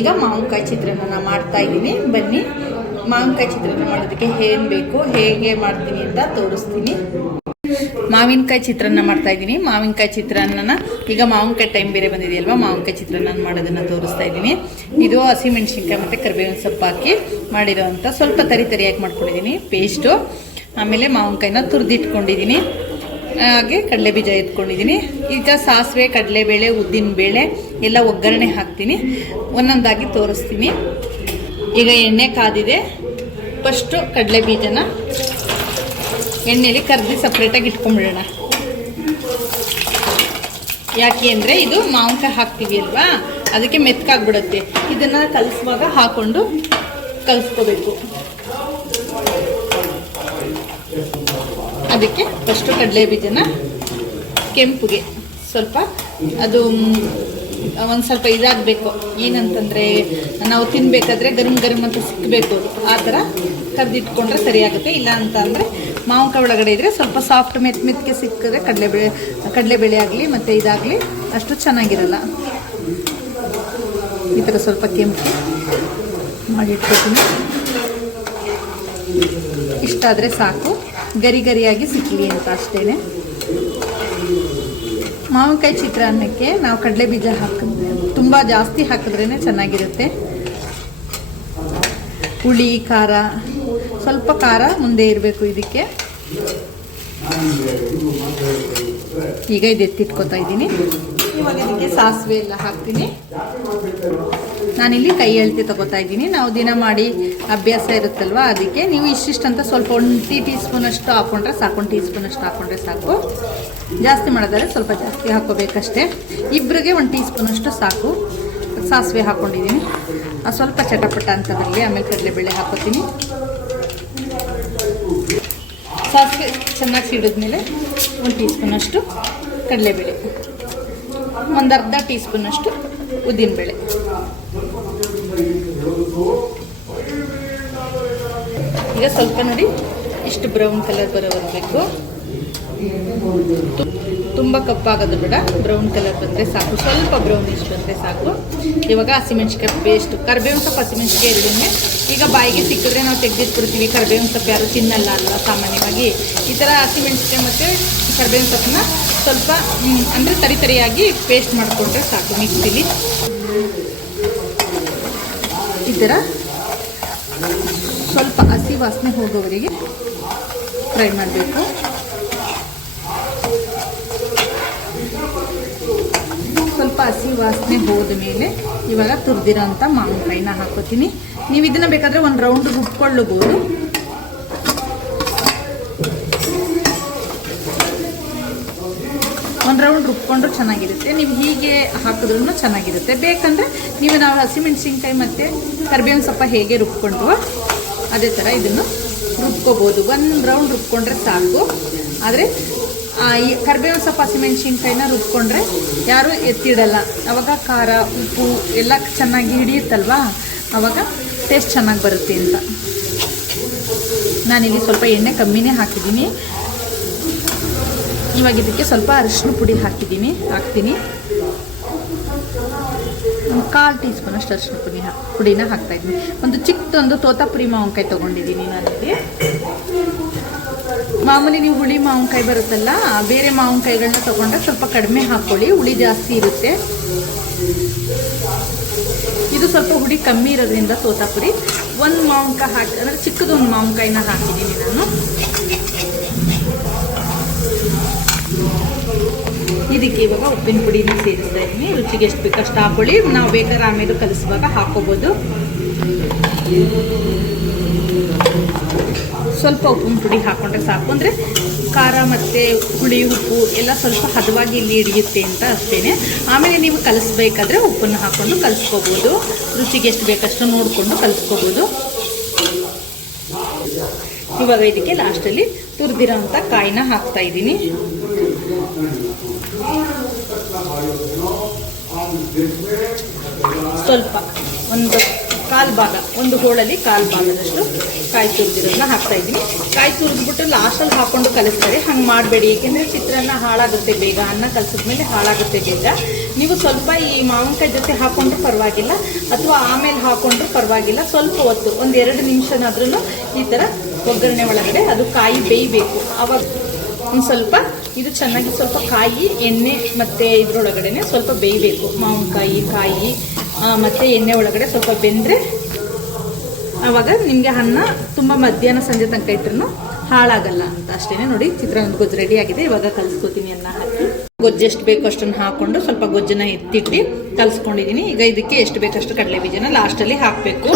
ಈಗ ಮಾವಿನಕಾಯಿ ಚಿತ್ರಾನ್ನ ಮಾಡ್ತಾ ಇದ್ದೀನಿ. ಬನ್ನಿ, ಮಾವಿನಕಾಯಿ ಚಿತ್ರಾನ್ನ ಮಾಡೋದಕ್ಕೆ ಏನು ಬೇಕು, ಹೇಗೆ ಮಾಡ್ತೀನಿ ಅಂತ ತೋರಿಸ್ತೀನಿ. ಮಾವಿನಕಾಯಿ ಚಿತ್ರಾನ್ನ ಮಾಡ್ತಾ ಇದ್ದೀನಿ. ಮಾವಿನಕಾಯಿ ಚಿತ್ರಾನ್ನ ಈಗ ಮಾವಿನಕಾಯಿ ಟೈಮ್ ಬೇರೆ ಬಂದಿದೆಯಲ್ವಾ, ಮಾವಿನಕಾಯಿ ಚಿತ್ರಾನ್ನ ಮಾಡೋದನ್ನು ತೋರಿಸ್ತಾ ಇದ್ದೀನಿ. ಇದು ಹಸಿಮೆಣಸಿನ್ಕಾಯಿ ಮತ್ತು ಕರಿಬೇವಿನ ಸೊಪ್ಪು ಹಾಕಿ ಮಾಡಿರೋವಂಥ ಸ್ವಲ್ಪ ತರಿಯಾಗಿ ಮಾಡ್ಕೊಂಡಿದ್ದೀನಿ ಪೇಸ್ಟು. ಆಮೇಲೆ ಮಾವಿನಕಾಯಿನ ತುರಿದಿಟ್ಕೊಂಡಿದ್ದೀನಿ. ಹಾಗೆ ಕಡಲೆ ಬೀಜ ಎತ್ಕೊಂಡಿದ್ದೀನಿ. ಈಗ ಸಾಸಿವೆ, ಕಡಲೆಬೇಳೆ, ಉದ್ದಿನಬೇಳೆ ಎಲ್ಲ ಒಗ್ಗರಣೆ ಹಾಕ್ತೀನಿ. ಒಂದೊಂದಾಗಿ ತೋರಿಸ್ತೀನಿ. ಈಗ ಎಣ್ಣೆ ಕಾದಿದೆ. ಫಸ್ಟು ಕಡಲೆ ಬೀಜನ ಎಣ್ಣೆಲಿ ಕರ್ದು ಸಪ್ರೇಟಾಗಿ ಇಟ್ಕೊಂಡ್ಬಿಡೋಣ. ಯಾಕೆ ಅಂದರೆ ಇದು ಮಾವಿನಕಾಯಿ ಹಾಕ್ತೀವಿ ಅಲ್ವಾ, ಅದಕ್ಕೆ ಮೆತ್ತಗಾಗ್ಬಿಡುತ್ತೆ. ಇದನ್ನು ಕಲಿಸುವಾಗ ಹಾಕ್ಕೊಂಡು ಕಲಿಸ್ಕೋಬೇಕು. ಅದಕ್ಕೆ ಫಸ್ಟು ಕಡಲೆ ಬೀಜನ ಕೆಂಪುಗೆ ಸ್ವಲ್ಪ ಅದು ಒಂದು ಸ್ವಲ್ಪ ಇದಾಗಬೇಕು. ಏನಂತಂದರೆ ನಾವು ತಿನ್ನಬೇಕಾದ್ರೆ ಗರಂ ಅಂತ ಸಿಕ್ಕಬೇಕು. ಆ ಥರ ಕರೆದಿಟ್ಕೊಂಡ್ರೆ ಸರಿಯಾಗುತ್ತೆ. ಇಲ್ಲ ಅಂತ ಅಂದರೆ ಮಾವಿನಕಾಯಿ ಒಳಗಡೆ ಇದ್ದರೆ ಸ್ವಲ್ಪ ಸಾಫ್ಟ್ ಮೆತ್ತಗೆ ಸಿಕ್ಕಿದ್ರೆ ಕಡಲೆಬೇಳೆ ಆಗಲಿ ಮತ್ತು ಇದಾಗಲಿ ಅಷ್ಟು ಚೆನ್ನಾಗಿರಲ್ಲ. ಈ ಥರ ಸ್ವಲ್ಪ ಕೆಂಪು ಮಾಡಿಟ್ಕೊತೀನಿ. ಇಷ್ಟಾದರೆ ಸಾಕು, ಗರಿಯಾಗಿ ಸಿಕ್ಕಲಿ ಅಂತ ಅಷ್ಟೇ. ಮಾವಿನಕಾಯಿ ಚಿತ್ರಾನ್ನಕ್ಕೆ ನಾವು ಕಡಲೆ ಬೀಜ ಹಾಕಿದ್ರೆ ತುಂಬ ಜಾಸ್ತಿ ಹಾಕಿದ್ರೇ ಚೆನ್ನಾಗಿರುತ್ತೆ. ಹುಳಿ ಖಾರ, ಸ್ವಲ್ಪ ಖಾರ ಮುಂದೆ ಇರಬೇಕು ಇದಕ್ಕೆ. ಈಗ ಇದು ಎತ್ತಿಟ್ಕೊತಾ ಇದ್ದೀನಿ. ಇವಾಗ ಇದಕ್ಕೆ ಸಾಸಿವೆ ಎಲ್ಲ ಹಾಕ್ತೀನಿ. ನಾನಿಲ್ಲಿ ಕೈ ಅಳತೆ ತಗೋತಾ ಇದ್ದೀನಿ. ನಾವು ದಿನ ಮಾಡಿ ಅಭ್ಯಾಸ ಇರುತ್ತಲ್ವ, ಅದಕ್ಕೆ ನೀವು ಇಷ್ಟಿಷ್ಟು ಅಂತ ಸ್ವಲ್ಪ 1 ಟೀ ಸ್ಪೂನಷ್ಟು ಹಾಕ್ಕೊಂಡ್ರೆ ಸಾಕು. 1 ಟೀ ಸ್ಪೂನಷ್ಟು ಹಾಕ್ಕೊಂಡ್ರೆ ಸಾಕು. ಜಾಸ್ತಿ ಮಾಡೋದಾದ್ರೆ ಸ್ವಲ್ಪ ಜಾಸ್ತಿ ಹಾಕ್ಕೋಬೇಕಷ್ಟೇ. ಇಬ್ಬರಿಗೆ 1 ಟೀ ಸ್ಪೂನಷ್ಟು ಸಾಕು. ಸಾಸಿವೆ ಹಾಕ್ಕೊಂಡಿದ್ದೀನಿ. ಸ್ವಲ್ಪ ಚಟಪಟ ಅಂತ ಬರಲಿ. ಆಮೇಲೆ ಕಡಲೆಬೇಳೆ ಹಾಕೋತೀನಿ. ಸಾಸಿವೆ ಚೆನ್ನಾಗಿ ಸಿಡಿದ್ಮೇಲೆ 1 ಟೀ ಸ್ಪೂನಷ್ಟು ಕಡಲೆಬೇಳೆ, ಒಂದು ಅರ್ಧ ಟೀ ಸ್ಪೂನಷ್ಟು ಉದ್ದಿನಬೇಳೆ. ಈಗ ಸ್ವಲ್ಪ ನೋಡಿ ಇಷ್ಟು ಬ್ರೌನ್ ಕಲರ್ ಬರಬೇಕು. ತುಂಬ ಕಪ್ಪಾಗೋದು ಬೇಡ, ಬ್ರೌನ್ ಕಲರ್ ಬಂದರೆ ಸಾಕು. ಸ್ವಲ್ಪ ಬ್ರೌನಿಶ್ ಬಂದರೆ ಸಾಕು. ಇವಾಗ ಹಸಿಮೆಣ್ಸಿಕಾಯಿ ಪೇಸ್ಟು, ಕರಿಬೇವಿನ ಸೊಪ್ಪು, ಹಸಿಮೆಣ್ಸಿಕಾಯಿ ಎರಡನ್ನೇ ಈಗ ಬಾಯಿಗೆ ಸಿಕ್ಕಿದ್ರೆ ನಾವು ತೆಗೆದಿಟ್ಬಿಡ್ತೀವಿ. ಕರಿಬೇವಿನ ಸೊಪ್ಪು ಯಾರು ತಿನ್ನಲ್ಲ ಅಲ್ವಾ ಸಾಮಾನ್ಯವಾಗಿ. ಈ ಥರ ಹಸಿಮೆಣ್ಸಿಕಾಯಿ ಮತ್ತು ಕರಿಬೇವಿನ ಸೊಪ್ಪನ್ನ ಸ್ವಲ್ಪ ಅಂದರೆ ತರಿಯಾಗಿ ಪೇಸ್ಟ್ ಮಾಡಿಕೊಂಡ್ರೆ ಸಾಕು ಮಿಕ್ಸಿಲಿ. ಈ ಥರ ಸ್ವಲ್ಪ ಹಸಿ ವಾಸನೆ ಹೋಗೋವರೆಗೆ ಫ್ರೈ ಮಾಡಬೇಕು. ಸ್ವಲ್ಪ ಹಸಿ ವಾಸನೆ ಹೋದ ಮೇಲೆ ಇವಾಗ ತುರಿದಿರೋ ಅಂಥ ಮಾವಿನಕಾಯಿನ ಹಾಕೋತೀನಿ. ನೀವು ಇದನ್ನು ಬೇಕಾದರೆ ಒಂದು ರೌಂಡ್ ರುಬ್ಕೊಳ್ಳಬಹುದು. ಒಂದು ರೌಂಡ್ ರುಬ್ಕೊಂಡ್ರು ಚೆನ್ನಾಗಿರುತ್ತೆ. ನೀವು ಹೀಗೆ ಹಾಕಿದ್ರೂ ಚೆನ್ನಾಗಿರುತ್ತೆ. ಬೇಕಂದರೆ ನಾವು ಹಸಿಮೆಣಸಿನ್ಕಾಯಿ ಮತ್ತು ಕರಿಬೇವಿನ ಸೊಪ್ಪು ಹೇಗೆ ರುಬ್ಕೊಂಡ್ವೋ ಅದೇ ಥರ ಇದನ್ನು ರುಬ್ಕೋಬೋದು. ಒಂದು ರೌಂಡ್ ರುಬ್ಕೊಂಡ್ರೆ ಸಾಕು. ಆದರೆ ಈ ಕರಿಬೇವಿನ ಸೊಪ್ಪು, ಹಸಿಮೆಣಸಿನ್ಕಾಯಿನ ರುಬ್ಕೊಂಡ್ರೆ ಯಾರೂ ಎತ್ತಿಡಲ್ಲ. ಆವಾಗ ಖಾರ, ಉಪ್ಪು ಎಲ್ಲ ಚೆನ್ನಾಗಿ ಹಿಡಿಯುತ್ತಲ್ವಾ, ಆವಾಗ ಟೇಸ್ಟ್ ಚೆನ್ನಾಗಿ ಬರುತ್ತೆ ಅಂತ. ನಾನಿಲ್ಲಿ ಸ್ವಲ್ಪ ಎಣ್ಣೆ ಕಮ್ಮಿನೇ ಹಾಕಿದ್ದೀನಿ. ಇವಾಗ ಇದಕ್ಕೆ ಸ್ವಲ್ಪ ಅರಿಶಿನ ಪುಡಿ ಹಾಕ್ತೀನಿ. 1/4 ಟೀ ಸ್ಪೂನಷ್ಟು ಅರಿಶಿನ ಪುಡಿನ ಹಾಕ್ತಾಯಿದ್ದೀನಿ. ಒಂದು ಚಿಕ್ಕದೊಂದು ತೋತಾಪುರಿ ಮಾವಿನಕಾಯಿ ತೊಗೊಂಡಿದ್ದೀನಿ ನಾನಿಲ್ಲಿ. ಮಾಮೂಲಿ ನೀವು ಹುಳಿ ಮಾವಿನಕಾಯಿ ಬರುತ್ತಲ್ಲ, ಬೇರೆ ಮಾವಿನಕಾಯಿಗಳನ್ನ ತೊಗೊಂಡ್ರೆ ಸ್ವಲ್ಪ ಕಡಿಮೆ ಹಾಕ್ಕೊಳ್ಳಿ, ಹುಳಿ ಜಾಸ್ತಿ ಇರುತ್ತೆ. ಇದು ಸ್ವಲ್ಪ ಹುಳಿ ಕಮ್ಮಿ ಇರೋದ್ರಿಂದ ತೋತಾಪುರಿ ಒಂದು ಮಾವಿನಕಾಯಿ ಹಾಕಿ, ಅಂದರೆ ಚಿಕ್ಕದೊಂದು ಮಾವಿನಕಾಯಿನ ಹಾಕಿದ್ದೀನಿ ನಾನು. ಇದಕ್ಕೆ ಇವಾಗ ಉಪ್ಪಿನ ಪುಡಿನ ಸೇರಿಸ್ತಾ ಇದ್ದೀನಿ. ರುಚಿಗೆ ಎಷ್ಟು ಬೇಕಷ್ಟು ಹಾಕೊಳ್ಳಿ. ನಾವು ಬೇಕಾದ್ರೆ ಆಮೇಲೆ ಕಲಿಸುವಾಗ ಹಾಕೋಬೋದು. ಸ್ವಲ್ಪ ಉಪ್ಪಿನ ಪುಡಿ ಹಾಕ್ಕೊಂಡ್ರೆ ಸಾಕು. ಅಂದರೆ ಖಾರ ಮತ್ತು ಹುಳಿ, ಉಪ್ಪು ಎಲ್ಲ ಸ್ವಲ್ಪ ಹದವಾಗಿ ಇಲ್ಲಿ ಹಿಡಿಯುತ್ತೆ ಅಂತ ಅಷ್ಟೇ. ಆಮೇಲೆ ನೀವು ಕಲಿಸ್ಬೇಕಾದ್ರೆ ಉಪ್ಪನ್ನು ಹಾಕ್ಕೊಂಡು ಕಲಿಸ್ಕೋಬೋದು. ರುಚಿಗೆ ಎಷ್ಟು ಬೇಕಷ್ಟು ನೋಡಿಕೊಂಡು ಕಲಿಸ್ಕೋಬೋದು. ಇವಾಗ ಇದಕ್ಕೆ ಲಾಸ್ಟಲ್ಲಿ ತುರಿದಿರೋ ಅಂಥ ಕಾಯಿನ ಹಾಕ್ತಾಯಿದ್ದೀನಿ. ಸ್ವಲ್ಪ ಒಂದು ಕಾಲು ಭಾಗ, ಒಂದು ಹೋಳಲ್ಲಿ ಕಾಲು ಭಾಗದಷ್ಟು ಕಾಯಿ ತುರಿದಿರೋದನ್ನ ಹಾಕ್ತಾಯಿದ್ದೀನಿ. ಕಾಯಿ ತುರಿದ್ಬಿಟ್ಟು ಲಾಸ್ಟಲ್ಲಿ ಹಾಕ್ಕೊಂಡು ಕಲಿಸ್ತಾರೆ. ಹಂಗೆ ಮಾಡಬೇಡಿ, ಏಕೆಂದರೆ ಚಿತ್ರಾನ್ನ ಹಾಳಾಗುತ್ತೆ ಬೇಗ. ಅನ್ನ ಕಲಿಸಿದ್ಮೇಲೆ ಹಾಳಾಗುತ್ತೆ ಬೇಗ. ನೀವು ಸ್ವಲ್ಪ ಈ ಮಾವಿನಕಾಯಿ ಜೊತೆ ಹಾಕೊಂಡ್ರೂ ಪರವಾಗಿಲ್ಲ, ಅಥವಾ ಆಮೇಲೆ ಹಾಕೊಂಡ್ರೂ ಪರವಾಗಿಲ್ಲ. ಸ್ವಲ್ಪ ಹೊತ್ತು ಒಂದು 2 ನಿಮಿಷನಾದ್ರೂ ಈ ಥರ ಒಗ್ಗರಣೆ ಒಳಗಡೆ ಅದು ಕಾಯಿ ಬೇಯಬೇಕು. ಆವಾಗ ಒಂದು ಸ್ವಲ್ಪ ಇದು ಚೆನ್ನಾಗಿ ಸ್ವಲ್ಪ ಕಾಯಿ ಎಣ್ಣೆ ಮತ್ತು ಇದ್ರೊಳಗಡೆ ಸ್ವಲ್ಪ ಬೇಯಬೇಕು. ಮಾವಿನಕಾಯಿ ಕಾಯಿ ಮತ್ತು ಎಣ್ಣೆ ಒಳಗಡೆ ಸ್ವಲ್ಪ ಬೆಂದರೆ ಆವಾಗ ನಿಮಗೆ ಅನ್ನ ತುಂಬ ಮಧ್ಯಾಹ್ನ ಸಂಜೆ ತನಕ ಇಟ್ಟರು ಹಾಳಾಗಲ್ಲ ಅಂತ ಅಷ್ಟೇ. ನೋಡಿ ಚಿತ್ರಾನ್ನದ ಗೊಜ್ಜು ರೆಡಿ ಆಗಿದೆ. ಇವಾಗ ಕಲಿಸ್ಕೊತೀನಿ. ಅನ್ನ ಹಾಕಿ ಗೊಜ್ಜು ಎಷ್ಟು ಬೇಕು ಅಷ್ಟನ್ನು ಹಾಕ್ಕೊಂಡು ಸ್ವಲ್ಪ ಗೊಜ್ಜನ್ನ ಎತ್ತಿಟ್ಟು ಕಲಿಸ್ಕೊಂಡಿದ್ದೀನಿ. ಈಗ ಇದಕ್ಕೆ ಎಷ್ಟು ಬೇಕಷ್ಟು ಕಡಲೆ ಬೀಜನ ಲಾಸ್ಟಲ್ಲಿ ಹಾಕಬೇಕು.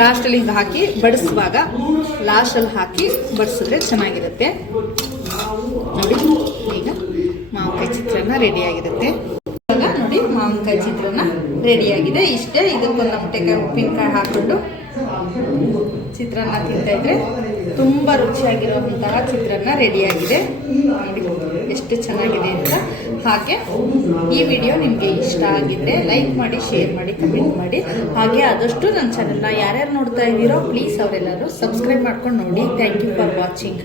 ಲಾಸ್ಟಲ್ಲಿ ಹಾಕಿ ಬಡಿಸುವಾಗ ಲಾಸ್ಟಲ್ಲಿ ಹಾಕಿ ಬಡಿಸಿದ್ರೆ ಚೆನ್ನಾಗಿರುತ್ತೆ. ನೋಡಿ ಈಗ ಮಾವಿನಕಾಯಿ ಚಿತ್ರಾನ್ನ ರೆಡಿಯಾಗಿರುತ್ತೆ. ಇವಾಗ ನೋಡಿ ಮಾವಿನಕಾಯಿ ಚಿತ್ರಾನ್ನ ರೆಡಿಯಾಗಿದೆ. ಇಷ್ಟೇ. ಇದಕ್ಕೊಂದು ನಮಟೆಕಾಯಿ ಉಪ್ಪಿನಕಾಯಿ ಹಾಕ್ಕೊಂಡು ಚಿತ್ರಾನ್ನ ತಿಂತಾಯಿದ್ರೆ ತುಂಬ ರುಚಿಯಾಗಿರುವಂತಹ ಚಿತ್ರಾನ್ನ ರೆಡಿಯಾಗಿದೆ. ನೋಡಿ ಎಷ್ಟು ಚೆನ್ನಾಗಿದೆ ಅಂತ. ಹಾಗೆ ಈ ವಿಡಿಯೋ ನಿಮಗೆ ಇಷ್ಟ ಆಗಿದ್ದರೆ ಲೈಕ್ ಮಾಡಿ, ಶೇರ್ ಮಾಡಿ, ಕಮೆಂಟ್ ಮಾಡಿ. ಹಾಗೆ ಆದಷ್ಟು ನನ್ನ ಚಾನೆಲ್ನ ಯಾರ್ಯಾರು ನೋಡ್ತಾ ಇದ್ದೀರೋ ಪ್ಲೀಸ್ ಅವರೆಲ್ಲರೂ ಸಬ್ಸ್ಕ್ರೈಬ್ ಮಾಡ್ಕೊಂಡು ನೋಡಿ. Thank you for watching.